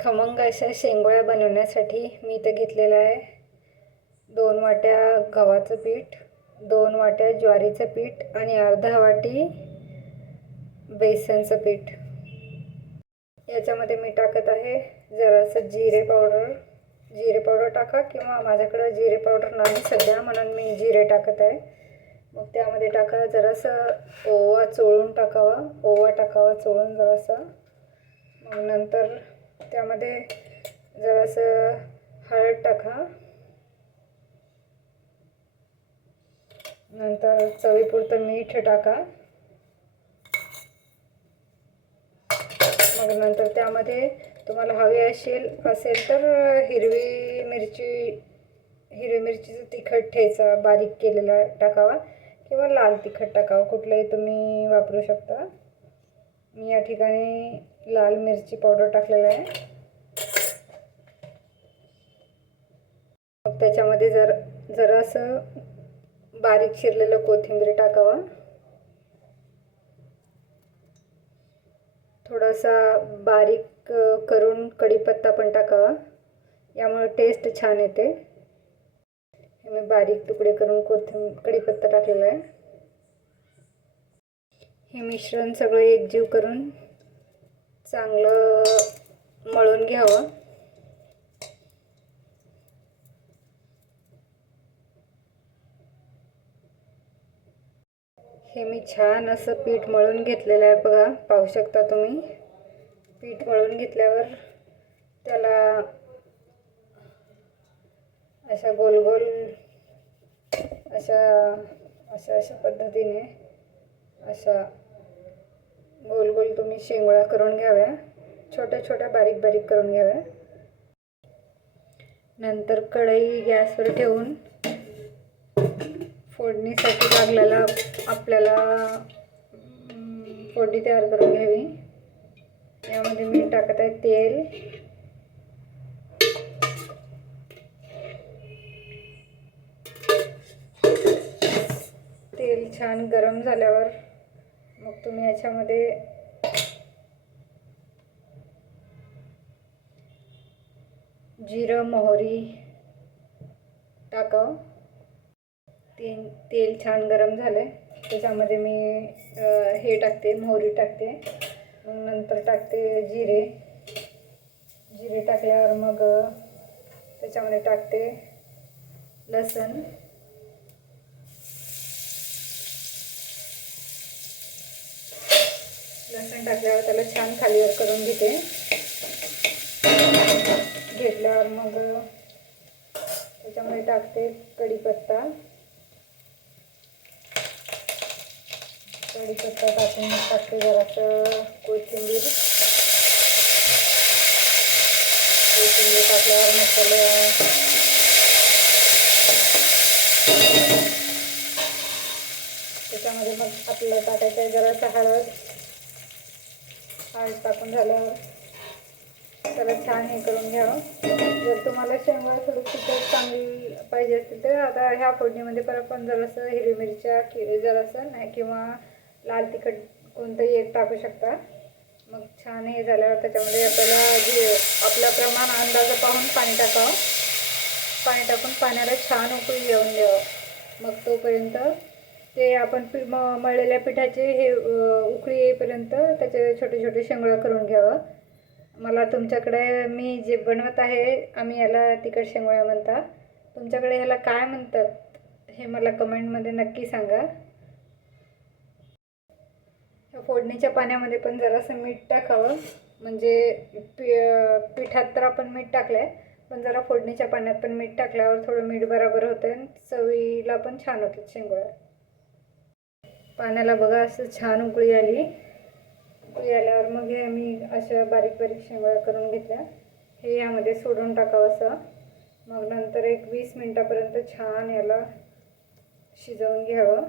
खमंग अशा शेंगोळ्या बनवण्यासाठी मी इथं घेतलेलं आहे. दोन वाट्या गव्हाचं पीठ दोन वाट्या ज्वारीचं पीठ आणि अर्धा वाटी बेसनचं पीठ. याच्यामध्ये मी टाकत आहे जरासं जिरे पावडर. जिरे पावडर टाका किंवा माझ्याकडं जिरे पावडर नाही सध्या म्हणून मी जिरे टाकत आहे. मग त्यामध्ये टाका जरासं ओवा चोळून टाकावा. ओवा टाकावा चोळून जरासं. मग नंतर त्यामध्ये जरासं हळद टाका. नंतर चवीपुरतं मीठ टाका. मग नंतर त्यामध्ये तुम्हाला हवी असेल असेल तर हिरवी मिरची हिरवी मिरचीचं तिखट ठेचा बारीक केलेला टाकावा किंवा लाल तिखट टाकावं कुठलंही तुम्ही वापरू शकता. मी या ठिकाणी लाल मिरची पावडर टाकलेलं आहे. मग त्याच्यामध्ये जर जरासं बारीक शिरलेलं कोथिंबीर टाकावा. थोडासा बारीक करून कढीपत्ता पण टाकावा. यामुळे टेस्ट छान येते. हे मी बारीक तुकडे करून कोथिंब कढीपत्ता टाकलेला आहे. हे मिश्रण सगळं एकजीव करून चांगलं मळून घ्यावं. हे मी छान असं पीठ मळून घेतलेलं आहे बघा पाहू शकता तुम्ही. पीठ मळून घेतल्यावर त्याला अशा गोल गोल अशा अशा अशा पद्धतीने अशा गोल गोल तुम्ही शेंगोळ्या करून घ्याव्या. छोट्या छोट्या बारीक बारीक करून घ्याव्या. नंतर कढई गॅसवर ठेवून फोडणीसाठी लागलेला आपल्याला फोडणी तयार करून घ्यावी. यामध्ये मी टाकत आहे तेल. तेल छान गरम झाल्यावर मग तुम्ही याच्यामध्ये जिरं मोहरी टाकावं. तेल तेल छान गरम झालं आहे त्याच्यामध्ये मी हे टाकते मोहरी टाकते. मग नंतर टाकते जिरे. जिरे टाकल्यावर मग त्याच्यामध्ये टाकते लसण. लसूण टाकल्यावर त्याला छान खालीवर करून घेते. घेतल्यावर मग त्याच्यामध्ये टाकते कढीपत्ता. कढीपत्ता टाकून टाकते जरासं कोथिंबीर. कोथिंबीर टाकल्यावर मग त्याला त्याच्यामध्ये मग आपलं टाकायचं आहे जरासं हळद. हळद टाकून झाल्यावर त्याला छान हे करून घ्यावं. जर तुम्हाला शेंगा थोडी खूपच चांगली पाहिजे असेल तर आता ह्या फोडणीमध्ये पण आपण जरासं हिरवी मिरच्या कि जरासं नाही किंवा लाल तिखट कोणतंही एक टाकू शकता. मग छान हे झाल्यावर त्याच्यामध्ये आपल्याला जे आपलं प्रमाण अंदाज पाहून पाणी टाकावं. पाणी टाकून पाण्याला छान उकळी येऊन द्यावं. मग तोपर्यंत ते आपण पी म मळलेल्या पिठाचे हे उकळी येईपर्यंत त्याचे छोटे छोटे शेंगोळ्या करून घ्यावं. मला तुमच्याकडे मी जे बनवत आहे आम्ही याला तिखट शेंगोळ्या म्हणता तुमच्याकडे ह्याला काय म्हणतात हे मला कमेंटमध्ये नक्की सांगा. फोडणीच्या पाण्यामध्ये पण जरासं मीठ टाकावं. म्हणजे पि पिठात तर आपण मीठ टाकलं आहे पण जरा फोडणीच्या पाण्यात पण मीठ टाकल्यावर थोडं मीठ बरोबर होतं आणि चवीला पण छान होतं शेंगोळ्या पाण्याला बघा असं छान उकळी आली. उकळी आल्यावर मग हे मी अशा बारीक बारीक शेंगोळ्या करून घेतल्या. हे यामध्ये सोडून टाकावं असं. मग नंतर एक वीस मिनटापर्यंत छान याला शिजवून घ्यावं.